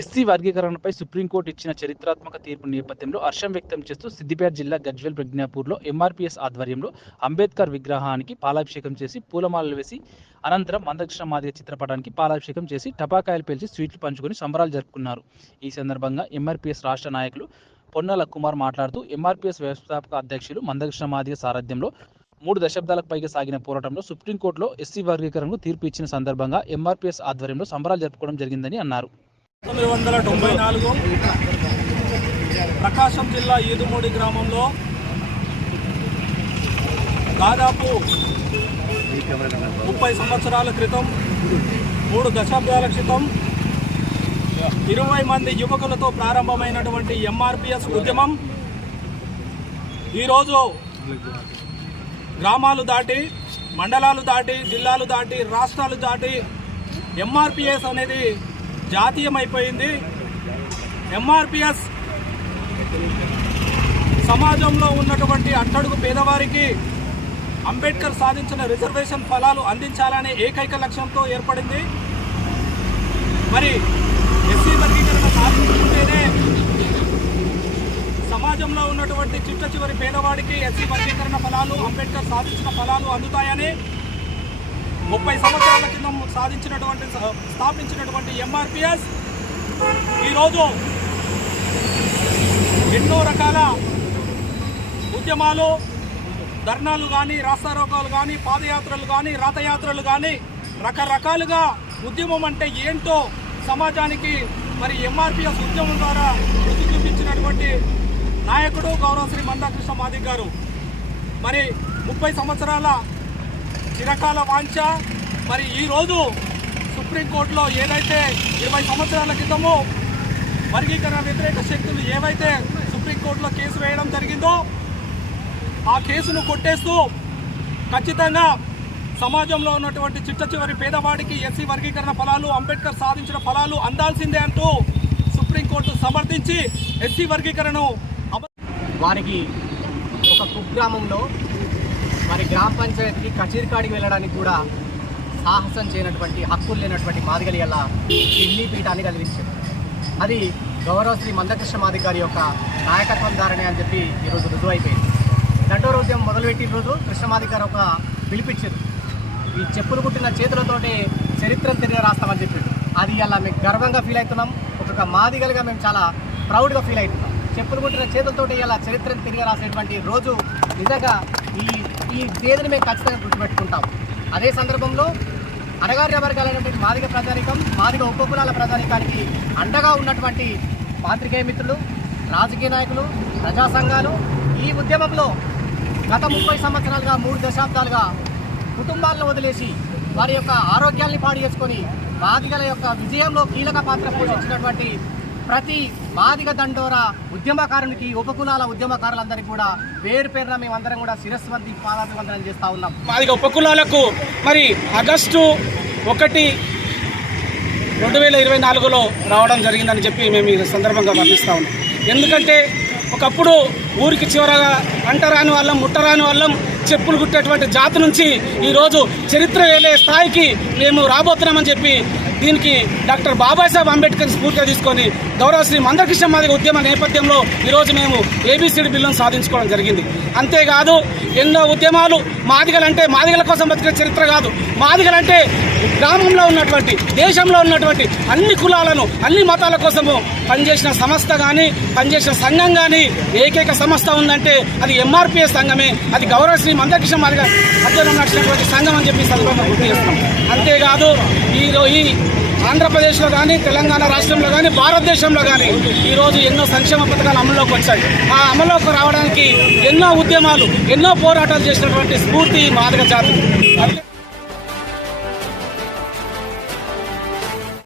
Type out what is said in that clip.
SC వర్గీకరణపై supreme court ఇచ్చిన చరిత్రాత్మక తీర్పు నేపథ్యంలో హర్షం వ్యక్తం చేస్తూ సిద్దిపేట జిల్లా గజ్వెల్ ప్రజ్ఞాపూర్లో ఎంఆర్పీఎస్ ఆధ్వర్యంలో అంబేద్కర్ విగ్రహానికి పాలాభిషేకం చేసి పూలమాలలు వేసి అనంతరం మందకృష్ణ మాదిగ చిత్రపటానికి పాలాభిషేకం చేసి టపాకాయలు పేల్చి స్వీట్లు పంచుకొని సంబరాలు జరుపుకున్నారు. ఈ సందర్భంగా ఎంఆర్పీఎస్ రాష్ట్ర నాయకులు పొన్నాల కుమార్ మాట్లాడుతూ ఎంఆర్పీఎస్ వ్యవస్థాపక అధ్యక్షులు మందకృష్ణ మాదిగ సారథ్యంలో మూడు దశాబ్దాలకు పైగా సాగిన పోరాటంలో సుప్రీంకోర్టులో ఎస్సీ వర్గీకరణకు తీర్పు ఇచ్చిన సందర్భంగా ఎంఆర్పీఎస్ ఆధ్వర్యంలో సంబరాలు జరుపుకోవడం జరిగిందని అన్నారు. పంతొమ్మిది వందల తొంభై నాలుగు ప్రకాశం జిల్లా ఈదుమూడి గ్రామంలో దాదాపు ముప్పై సంవత్సరాల క్రితం మూడు దశాబ్దాల క్రితం ఇరవై మంది యువకులతో ప్రారంభమైనటువంటి ఎంఆర్పిఎస్ ఉద్యమం ఈరోజు గ్రామాలు దాటి మండలాలు దాటి జిల్లాలు దాటి రాష్ట్రాలు దాటి ఎంఆర్పిఎస్ అనేది జాతీయమైపోయింది. ఎంఆర్పిఎస్ సమాజంలో ఉన్నటువంటి అట్టడుగు పేదవారికి అంబేద్కర్ సాధించిన రిజర్వేషన్ ఫలాలు అందించాలనే ఏకైక లక్ష్యంతో ఏర్పడింది. మరి ఎస్సీ వర్గీకరణ సాధించుకుంటేనే సమాజంలో ఉన్నటువంటి చిట్ట చివరి పేదవాడికి ఎస్సీ వర్గీకరణ ఫలాలు అంబేద్కర్ సాధించిన ఫలాలు అందుతాయని ముప్పై సంవత్సరాల కింద సాధించినటువంటి స్థాపించినటువంటి ఎంఆర్పిఎస్ ఈరోజు ఎన్నో రకాల ఉద్యమాలు ధర్నాలు కానీ రాస్తారోకాలు కానీ పాదయాత్రలు కానీ రథయాత్రలు కానీ రకరకాలుగా ఉద్యమం అంటే ఏంటో సమాజానికి మరి ఎంఆర్పిఎస్ ఉద్యమం ద్వారా రుచి చూపించినటువంటి నాయకుడు గౌరవ శ్రీ మందాకృష్ణ మాదిక్ గారు. మరి ముప్పై సంవత్సరాల చిరకాల వాంఛ. మరి ఈరోజు సుప్రీంకోర్టులో ఏదైతే ఇరవై సంవత్సరాల క్రితము వర్గీకరణ వ్యతిరేక శక్తులు ఏవైతే సుప్రీంకోర్టులో కేసు వేయడం జరిగిందో ఆ కేసును కొట్టేస్తూ ఖచ్చితంగా సమాజంలో ఉన్నటువంటి చిట్ట చివరి పేదవాడికి ఎస్సీ వర్గీకరణ ఫలాలు అంబేద్కర్ సాధించిన ఫలాలు అందాల్సిందే అంటూ సుప్రీంకోర్టు సమర్థించి ఎస్సీ వర్గీకరణను వారికి ఒక కుగ్రామంలో మరి గ్రామ పంచాయతీకి కచేరికాడికి వెళ్ళడానికి కూడా సాహసం చేయనటువంటి హక్కులు లేనటువంటి మాదిగలి అలా ఢిల్లీ పీఠాన్ని కలిగించింది అది గౌరవ శ్రీ మందకృష్ణ మాదిగ గారి యొక్క నాయకత్వం ధారణే అని చెప్పి ఈరోజు రుజువు అయిపోయింది దండోర మొదలుపెట్టిన రోజు కృష్ణమాదిగ గారు ఒక పిలిపించారు ఈ చెప్పులు కుట్టిన చేతులతోటే చరిత్ర తిరిగి రాస్తామని చెప్పాడు అది అలా మేము గర్వంగా ఫీల్ అవుతున్నాం. ఒక మాదిగలుగా మేము చాలా ప్రౌడ్గా ఫీల్ అవుతున్నాం. చెప్పులు కుట్టిన చేతులతోటి ఇలా చరిత్రను తిరిగి రాసేటువంటి రోజు నిజంగా ఈ ఈ తేదీని మేము ఖచ్చితంగా గుర్తుపెట్టుకుంటాం. అదే సందర్భంలో అణగారిన వర్గాలైనటువంటి మాదిగ ప్రజానికం మాదిగ ఉపకులాల ప్రజానికానికి అండగా ఉన్నటువంటి పాత్రికేయ మిత్రులు రాజకీయ నాయకులు ప్రజా సంఘాలు ఈ ఉద్యమంలో గత ముప్పై సంవత్సరాలుగా మూడు దశాబ్దాలుగా కుటుంబాలను వదిలేసి వారి యొక్క ఆరోగ్యాన్ని పాడు చేసుకొని మాదిగల యొక్క విజయంలో కీలక పాత్ర పోషించినటువంటి ప్రతి మాదిగ దండోర ఉద్యమకారునికి ఉపకులాల ఉద్యమకారులందరికీ కూడా పేరు పేరున మేమందరం కూడా శిరస్సు వంతి పాదాభివందనం చేస్తా ఉన్నాం. మాదిగ ఉపకులాలకు మరి ఆగస్టు ఒకటి రెండు వేల ఇరవై నాలుగులో రావడం జరిగిందని చెప్పి మేము ఈ సందర్భంగా వర్ణిస్తా ఉన్నాం. ఎందుకంటే ఒకప్పుడు ఊరికి చివరగా అంటరాని వాళ్ళం ముట్టరాని వాళ్ళం చెప్పులు కుట్టేటువంటి జాతి నుంచి ఈరోజు చరిత్ర వేలే స్థాయికి మేము రాబోతున్నామని చెప్పి దీనికి డాక్టర్ బాబాసాహెబ్ అంబేద్కర్ స్ఫూర్తిగా తీసుకొని గౌరవ శ్రీ మందకృష్ణ మాదిగ ఉద్యమ నేపథ్యంలో ఈరోజు మేము ఏబీసీడీ బిల్లును సాధించుకోవడం జరిగింది. అంతేకాదు ఎన్నో ఉద్యమాలు మాదిగలంటే మాదిగల కోసం బతికే చరిత్ర కాదు. మాదిగలంటే గ్రామంలో ఉన్నటువంటి దేశంలో ఉన్నటువంటి అన్ని కులాలను అన్ని మతాల కోసము పనిచేసిన సంస్థ కానీ పనిచేసిన సంఘం కానీ ఏకైక సంస్థ ఉందంటే అది ఎంఆర్పిఎస్ సంఘమే. అది గౌరవ శ్రీ మందకృష్ణ మాదిగ అధ్యయనం నడిచినటువంటి సంఘం అని చెప్పి సందర్భంగా గుర్తు చేస్తున్నాం. అంతేకాదు ఈ ఆంధ్రప్రదేశ్లో కానీ తెలంగాణ రాష్ట్రంలో కానీ భారతదేశంలో కానీ ఈరోజు ఎన్నో సంక్షేమ పథకాలు అమల్లోకి వచ్చాయి. ఆ అమల్లోకి రావడానికి ఎన్నో ఉద్యమాలు ఎన్నో పోరాటాలు చేసినటువంటి స్ఫూర్తి మాదిగ జాతి.